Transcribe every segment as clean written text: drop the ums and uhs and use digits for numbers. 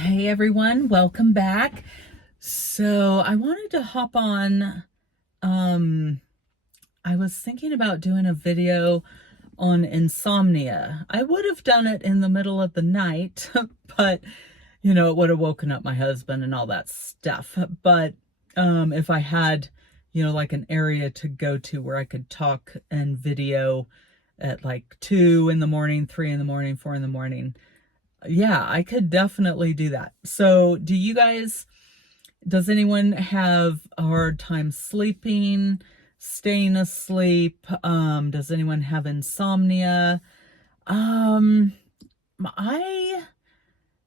Hey everyone, welcome back. So I wanted to hop on. Um, I was thinking about doing a video on insomnia. I would have done it in the middle of the night, but it would have woken up my husband and all that stuff. But if I had, like an area to go to where I could talk and video at like 2 in the morning, 3 in the morning, 4 in the morning, yeah, I could definitely do that. So does anyone have a hard time sleeping, staying asleep? Does anyone have insomnia? Um, I,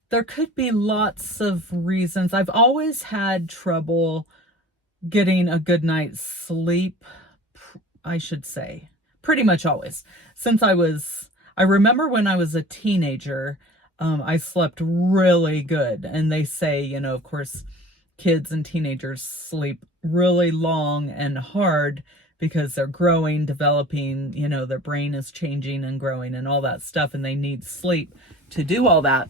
there could be lots of reasons. I've always had trouble getting a good night's sleep, I should say. Pretty much always. I remember when I was a teenager, I slept really good. And they say, of course, kids and teenagers sleep really long and hard because they're growing, developing, their brain is changing and growing and all that stuff. And they need sleep to do all that,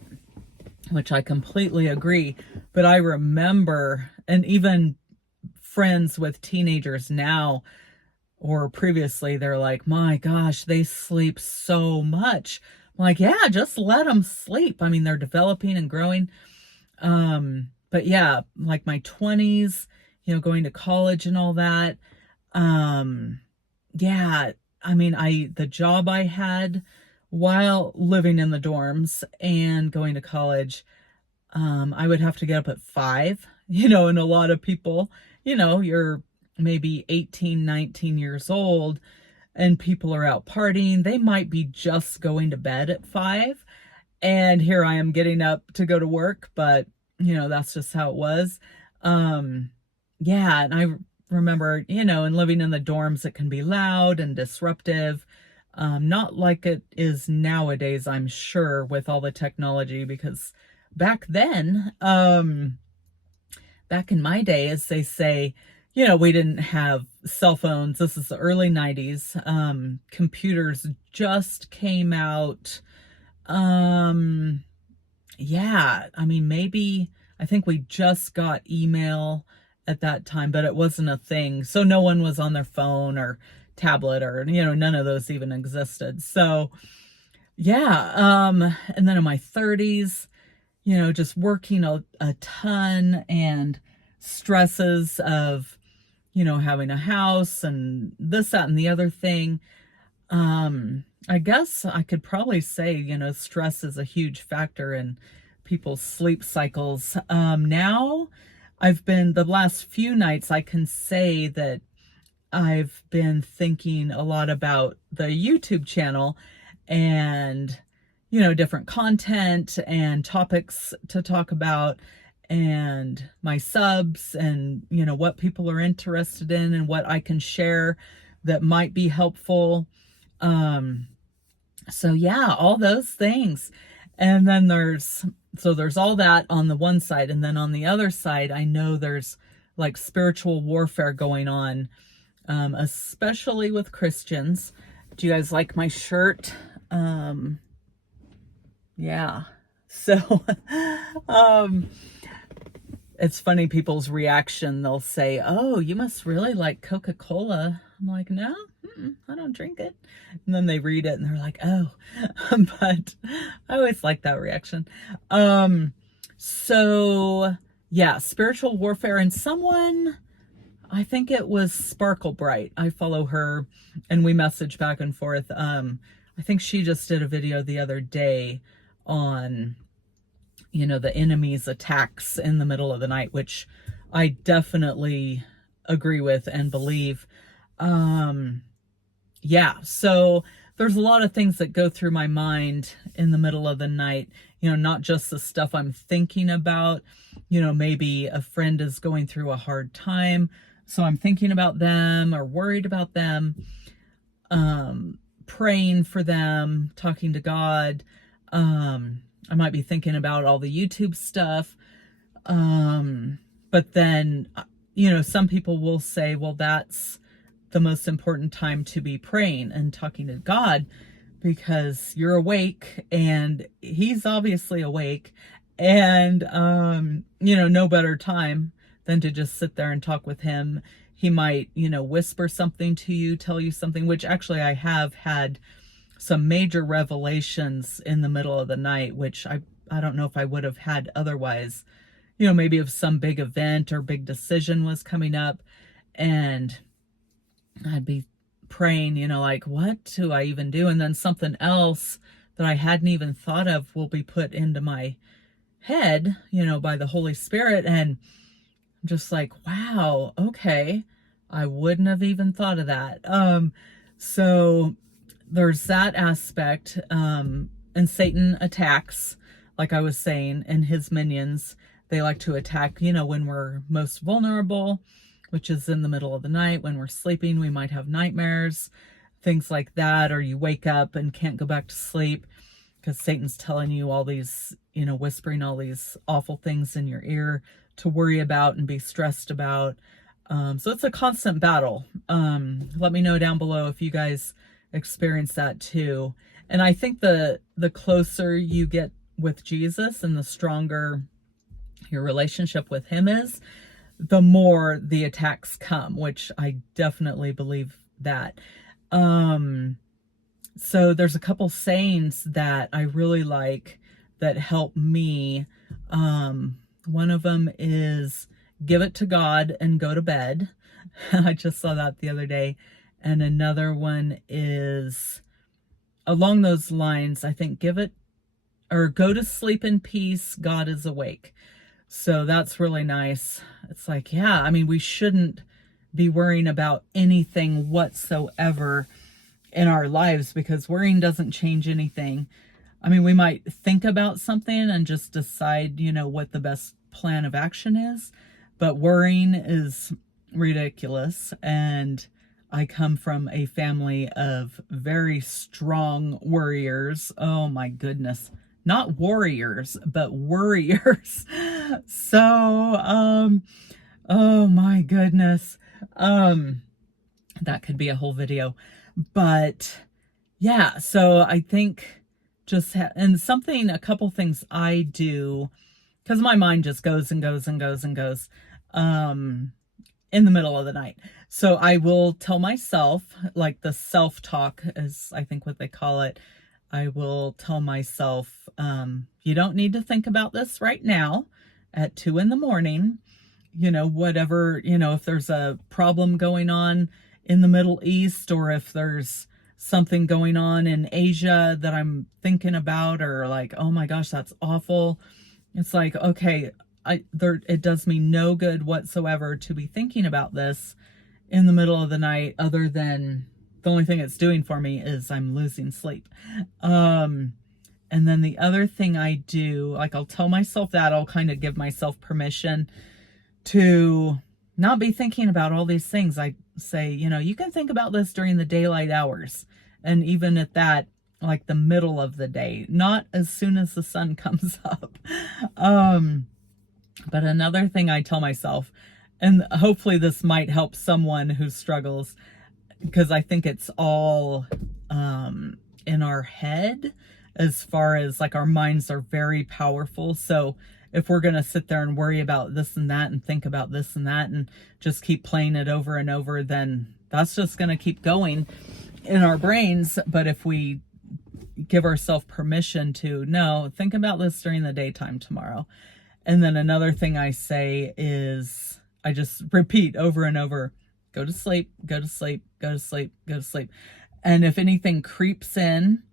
which I completely agree. But I remember, and even friends with teenagers now or previously, they're like, my gosh, they sleep so much. I'm like, yeah, just let them sleep. I mean, they're developing and growing. But yeah, like my 20s, going to college and all that. Yeah, I mean, the job I had while living in the dorms and going to college, I would have to get up at 5, and a lot of people, you're maybe 18, 19 years old and people are out partying. They might be just going to bed at 5. And here I am getting up to go to work, but that's just how it was. Yeah. And I remember, and living in the dorms, it can be loud and disruptive. Not like it is nowadays, I'm sure, with all the technology, because back then, back in my day, as they say, we didn't have cell phones. This is the early 90s. Computers just came out. Yeah, I mean, I think we just got email at that time, but it wasn't a thing. So no one was on their phone or tablet or, none of those even existed. So yeah. And then in my 30s, just working a ton and stresses of, having a house and this, that, and the other thing. I guess I could probably say, stress is a huge factor in people's sleep cycles. Now the last few nights, I can say that I've been thinking a lot about the YouTube channel and, different content and topics to talk about, and my subs and, what people are interested in and what I can share that might be helpful. So yeah, all those things. And then there's all that on the one side. And then on the other side, I know there's like spiritual warfare going on, especially with Christians. Do you guys like my shirt? Yeah. So, it's funny, people's reaction. They'll say, oh, you must really like Coca-Cola. I'm like, no, I don't drink it. And then they read it and they're like, oh, but I always like that reaction. So yeah, spiritual warfare. And someone, I think it was Sparkle Bright, I follow her and we message back and forth. I think she just did a video the other day on, the enemy's attacks in the middle of the night, which I definitely agree with and believe. Yeah, so there's a lot of things that go through my mind in the middle of the night, not just the stuff I'm thinking about. Maybe a friend is going through a hard time, so I'm thinking about them or worried about them, praying for them, talking to God. I might be thinking about all the YouTube stuff. But then, some people will say, well, that's the most important time to be praying and talking to God, because you're awake and he's obviously awake And, no better time than to just sit there and talk with him. He might, whisper something to you, tell you something, which actually I have had some major revelations in the middle of the night, which I don't know if I would have had otherwise. Maybe if some big event or big decision was coming up, and I'd be praying, like, what do I even do? And then something else that I hadn't even thought of will be put into my head, by the Holy Spirit. And I'm just like, wow, okay. I wouldn't have even thought of that. So there's that aspect. And Satan attacks, like I was saying, and his minions, they like to attack, when we're most vulnerable, which is in the middle of the night. When we're sleeping, we might have nightmares, things like that, or you wake up and can't go back to sleep because Satan's telling you all these, whispering all these awful things in your ear to worry about and be stressed about. So it's a constant battle. Let me know down below if you guys experience that too. And I think the closer you get with Jesus and the stronger your relationship with him is, the more the attacks come, which I definitely believe that. So there's a couple sayings that I really like that help me. One of them is, give it to God and go to bed. I just saw that the other day. And another one is along those lines, I think, give it or go to sleep in peace, God is awake. So that's really nice. It's like, yeah, I mean, we shouldn't be worrying about anything whatsoever in our lives, because worrying doesn't change anything. I mean, we might think about something and just decide, what the best plan of action is, but worrying is ridiculous. And I come from a family of very strong worriers. Oh my goodness. Not warriors, but worriers. So, oh my goodness. That could be a whole video. But yeah, so I think and a couple things I do, because my mind just goes and goes and goes and goes, in the middle of the night. So I will tell myself, like the self-talk is, I think, what they call it. I will tell myself, you don't need to think about this right now at 2 a.m. Whatever, if there's a problem going on in the Middle East, or if there's something going on in Asia that I'm thinking about, or like, oh my gosh, that's awful. It's like, okay, it does me no good whatsoever to be thinking about this in the middle of the night, other than the only thing it's doing for me is I'm losing sleep. And then the other thing I do, like I'll tell myself that, I'll kind of give myself permission to not be thinking about all these things. I say, you can think about this during the daylight hours. And even at that, like the middle of the day, not as soon as the sun comes up. But another thing I tell myself, and hopefully this might help someone who struggles, because I think it's all in our head, as far as like our minds are very powerful. So if we're going to sit there and worry about this and that and think about this and that and just keep playing it over and over, then that's just going to keep going in our brains. But if we give ourselves permission to, no, think about this during the daytime tomorrow. And then another thing I say is, I just repeat over and over, go to sleep, go to sleep, go to sleep, go to sleep. And if anything creeps in,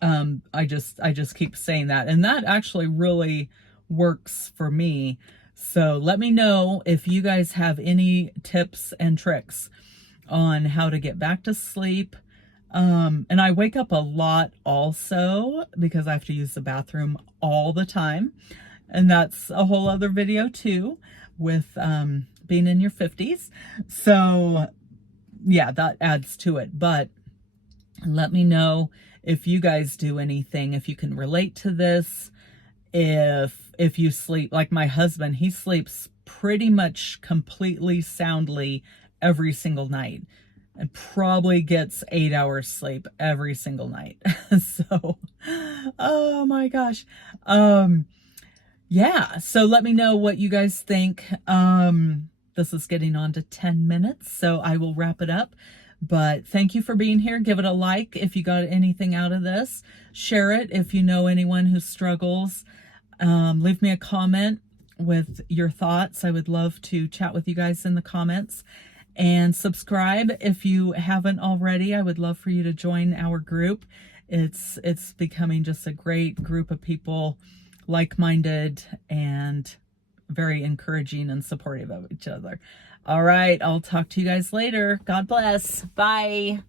I just keep saying that. And that actually really works for me. So let me know if you guys have any tips and tricks on how to get back to sleep. And I wake up a lot also because I have to use the bathroom all the time. And that's a whole other video too, with being in your 50s. So yeah, that adds to it. But let me know if you guys do anything, if you can relate to this, if you sleep, like my husband, he sleeps pretty much completely soundly every single night and probably gets 8 hours sleep every single night. So, oh my gosh. yeah, so let me know what you guys think. This is getting on to 10 minutes, so I will wrap it up. But thank you for being here. Give it a like if you got anything out of this. Share it if you know anyone who struggles. Leave me a comment with your thoughts. I would love to chat with you guys in the comments. And subscribe if you haven't already. I would love for you to join our group. It's becoming just a great group of people, like-minded and very encouraging and supportive of each other. All right, I'll talk to you guys later. God bless. Bye.